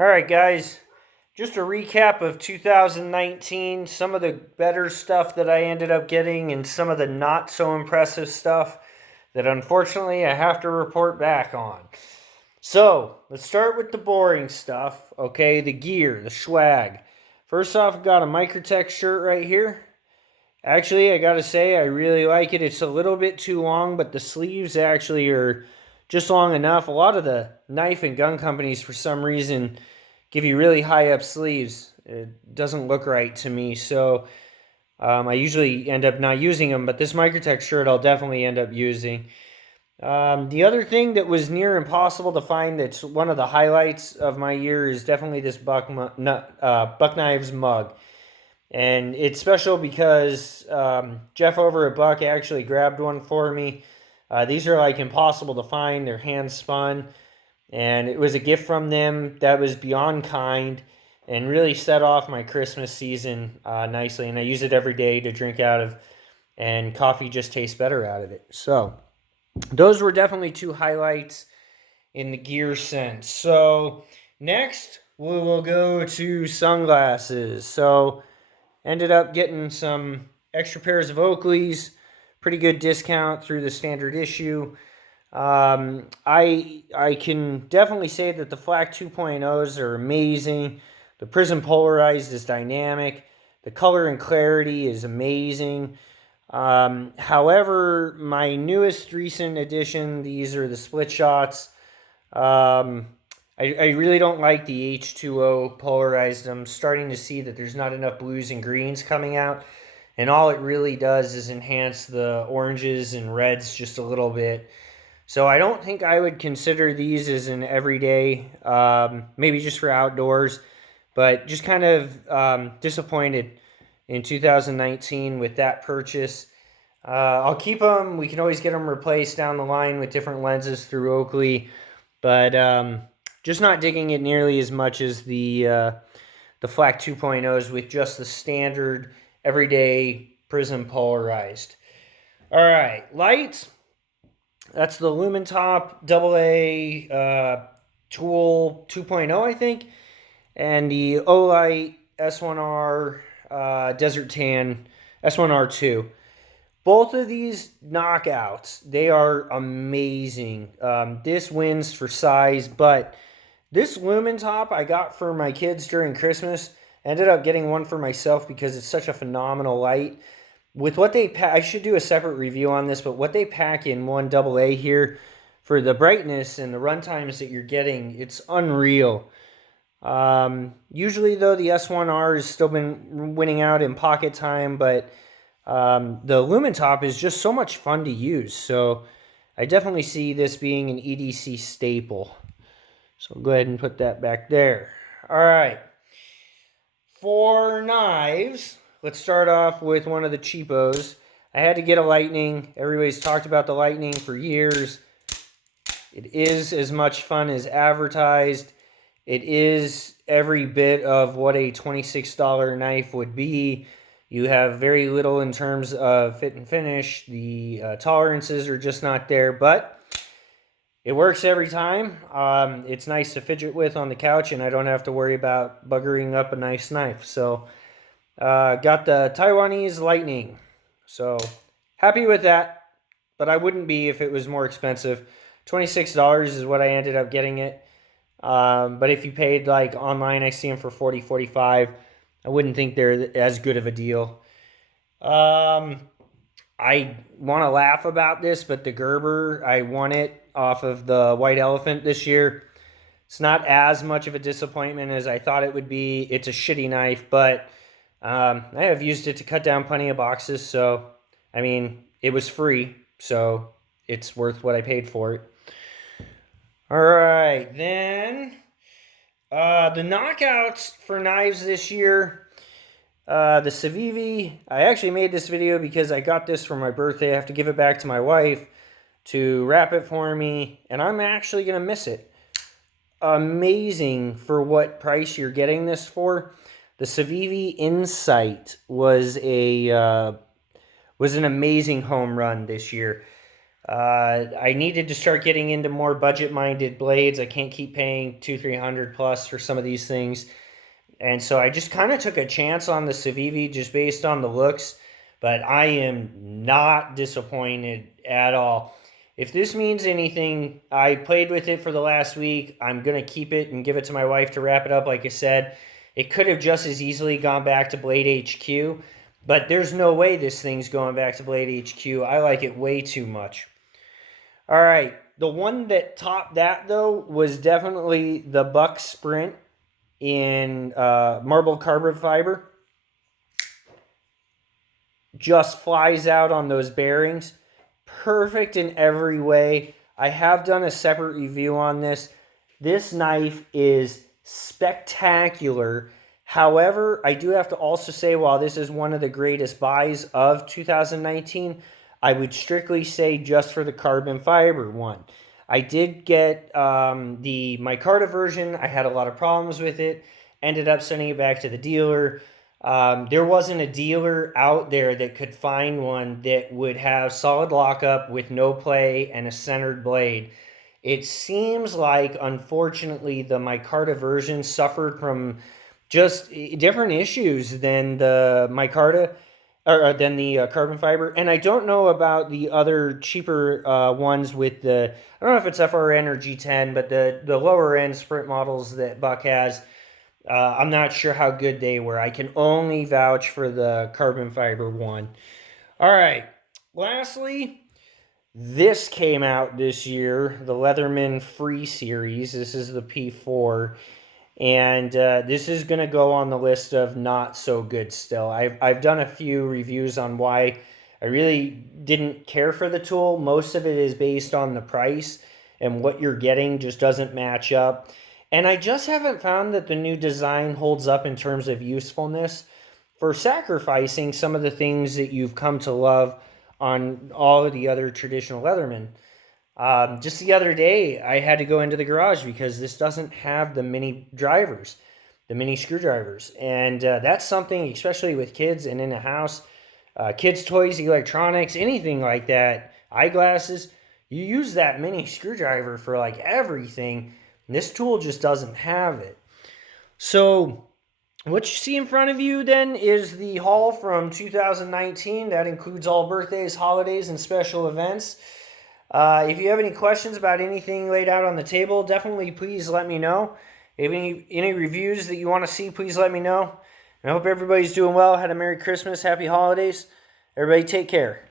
Alright guys, just a recap of 2019, some of the better stuff that I ended up getting and some of the not so impressive stuff that unfortunately I have to report back on. So, let's start with the boring stuff, okay, the gear, the swag. First off, I got a microtech shirt right here. Actually, I gotta say, I really like it. It's a little bit too long, but the sleeves actually are just long enough. A lot of the knife and gun companies, for some reason, give you really high up sleeves. It doesn't look right to me, so I usually end up not using them, but this microtech shirt I'll definitely end up using. The other thing that was near impossible to find that's one of the highlights of my year is definitely this Buck Knives mug. And it's special because Jeff over at Buck actually grabbed one for me. These are like impossible to find. They're hand spun. And it was a gift from them that was beyond kind and really set off my Christmas season nicely. And I use it every day to drink out of. And coffee just tastes better out of it. So those were definitely two highlights in the gear sense. So next we will go to sunglasses. So ended up getting some extra pairs of Oakleys, pretty good discount through the standard issue. I can definitely say that the Flak 2.0s are amazing. The Prism Polarized is dynamic. The color and clarity is amazing. However, my newest recent addition, these are the split shots. I really don't like the H2O polarized. I'm starting to see that there's not enough blues and greens coming out. And all it really does is enhance the oranges and reds just a little bit. So I don't think I would consider these as an everyday, maybe just for outdoors. But just kind of disappointed in 2019 with that purchase. I'll keep them. We can always get them replaced down the line with different lenses through Oakley. But just not digging it nearly as much as the Flak 2.0s with just the standard everyday Prism polarized. All right, lights. That's the Lumen Top AA Tool 2.0, I think, and the Olight S1R Desert Tan S1R2. Both of these knockouts, they are amazing. This wins for size, but this Lumen Top I got for my kids during Christmas. Ended up getting one for myself because it's such a phenomenal light. With what they pack, I should do a separate review on this, but what they pack in one AA here for the brightness and the run times that you're getting, it's unreal. Usually, though, the S1R has still been winning out in pocket time, but the Lumen Top is just so much fun to use. So I definitely see this being an EDC staple. So go ahead and put that back there. All right. For knives, let's start off with one of the cheapos. I had to get a Lightning. Everybody's talked about the Lightning for years. It is as much fun as advertised. It is every bit of what a $26 knife would be. You have very little in terms of fit and finish. The tolerances are just not there, but it works every time. It's nice to fidget with on the couch, and I don't have to worry about buggering up a nice knife. So, got the Taiwanese Lightning. So, happy with that, but I wouldn't be if it was more expensive. $26 is what I ended up getting it. But if you paid like online, I see them for $40, $45. I wouldn't think they're as good of a deal. I want to laugh about this, but the Gerber, I won it off of the White Elephant this year. It's not as much of a disappointment as I thought it would be. It's a shitty knife, but I have used it to cut down plenty of boxes. So, I mean, it was free, so it's worth what I paid for it. All right, then the knockouts for knives this year. The Civivi, I actually made this video because I got this for my birthday. I have to give it back to my wife to wrap it for me, and I'm actually going to miss it. Amazing for what price you're getting this for. The Civivi Insight was an amazing home run this year. I needed to start getting into more budget-minded blades. I can't keep paying 200-300 plus for some of these things. And so I just kind of took a chance on the Civivi just based on the looks, but I am not disappointed at all. If this means anything, I played with it for the last week. I'm going to keep it and give it to my wife to wrap it up. Like I said, it could have just as easily gone back to Blade HQ, but there's no way this thing's going back to Blade HQ. I like it way too much. All right, the one that topped that, though, was definitely the Buck Sprint in marble carbon fiber. Just flies out on those bearings. Perfect in every way. I have done a separate review on this. This knife is spectacular. However, I do have to also say, while this is one of the greatest buys of 2019, I would strictly say just for the carbon fiber one. I did get the micarta version. I had a lot of problems with it. Ended up sending it back to the dealer. There wasn't a dealer out there that could find one that would have solid lockup with no play and a centered blade. It seems like, unfortunately, the micarta version suffered from just different issues than the micarta or than the carbon fiber. And I don't know about the other cheaper ones with the, I don't know if it's FRN or G10, but the lower end sprint models that Buck has. I'm not sure how good they were. I can only vouch for the carbon fiber one. All right. Lastly, this came out this year, the Leatherman Free Series. This is the P4. And this is going to go on the list of not so good still. I've done a few reviews on why I really didn't care for the tool. Most of it is based on the price, and what you're getting just doesn't match up. And I just haven't found that the new design holds up in terms of usefulness for sacrificing some of the things that you've come to love on all of the other traditional Leatherman. Just the other day, I had to go into the garage because this doesn't have the mini drivers, the mini screwdrivers. And that's something, especially with kids and in a house, kids' toys, electronics, anything like that, eyeglasses, you use that mini screwdriver for like everything. This tool just doesn't have it. So what you see in front of you then is the haul from 2019. That includes all birthdays, holidays, and special events. If you have any questions about anything laid out on the table, definitely please let me know. If any reviews that you want to see, please let me know. And I hope everybody's doing well. Had a Merry Christmas, Happy Holidays. Everybody take care.